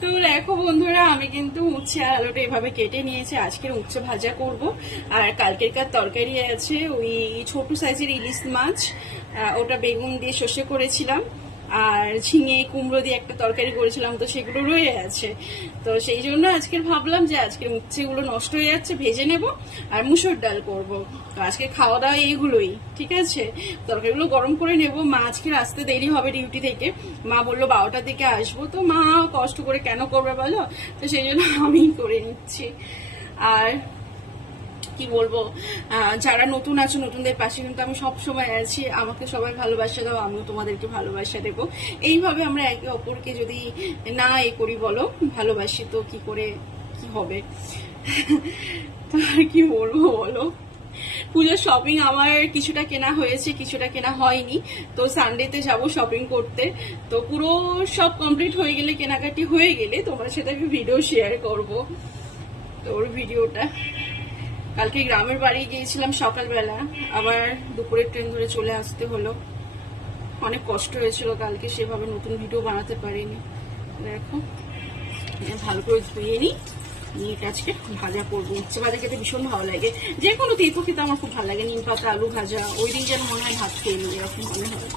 তো দেখো বন্ধুরা, আমি কিন্তু উচ্ছে আর আলুটা এভাবে কেটে নিয়েছি। আজকের উচ্ছে ভাজা করব, আর কালকেরকার তরকারি আছে ওই ছোট সাইজের ইলিশ মাছ, ওটা বেগুন দিয়ে সর্ষে করেছিলাম, আর ঝিঙে কুমড়ো দিয়ে একটা তরকারি করেছিলাম, তো সেগুলো রয়ে আছে। তো সেই জন্য আজকের ভাবলাম যে আজকের উচ্ছেগুলো নষ্ট হয়ে যাচ্ছে, ভেজে নেব আর মুসুর ডাল করব। তো আজকে খাওয়া দাওয়া এইগুলোই, ঠিক আছে। তরকারিগুলো গরম করে নেব। মা আজকে আসতে দেরি হবে ডিউটি থেকে, মা বললো 12টার দিকে আসবো। তো মা কষ্ট করে কেন করবে বলো, তো সেই জন্য আমি করে নিচ্ছি। আর কি বলবো, যারা নতুন আছো নতুনদের পাশে কিন্তু আমি সব সময় আছি। আমাকে সবাই ভালোবাসা দাও, আমিও তোমাদেরকে ভালোবাসা দেবো। এইভাবে আমরা একে অপরকে যদি না করি বলো, ভালোবাসি, তো কি করে কি হবে। তো আর কি বলবো বলো। পুজোর শপিং আমার কিছুটা কেনা হয়েছে, কিছুটা কেনা হয়নি। তো সানডেতে যাব শপিং করতে। তো পুরো সব কমপ্লিট হয়ে গেলে, কেনাকাটি হয়ে গেলে তোমার সাথে আমি ভিডিও শেয়ার করব। তো ওর ভিডিওটা, কালকে গ্রামের বাড়ি গিয়েছিলাম সকালবেলা, আবার দুপুরের ট্রেন ধরে চলে আসতে হলো। অনেক কষ্ট হয়েছিল কালকে, সেভাবে নতুন ভিডিও বানাতে পারিনি। দেখো ভালো করে ধুয়ে নিই, নিয়ে আজকে ভাজা করবো। উচ্ছে ভাজা খেতে ভীষণ ভালো লাগে, যে কোনো তেতো খেতে আমার খুব ভালো লাগে। নিম পাতা আলু ভাজা, ওই দিন যেন মনে হয় ভাত খেয়ে নিই, এরকম মনে হয়।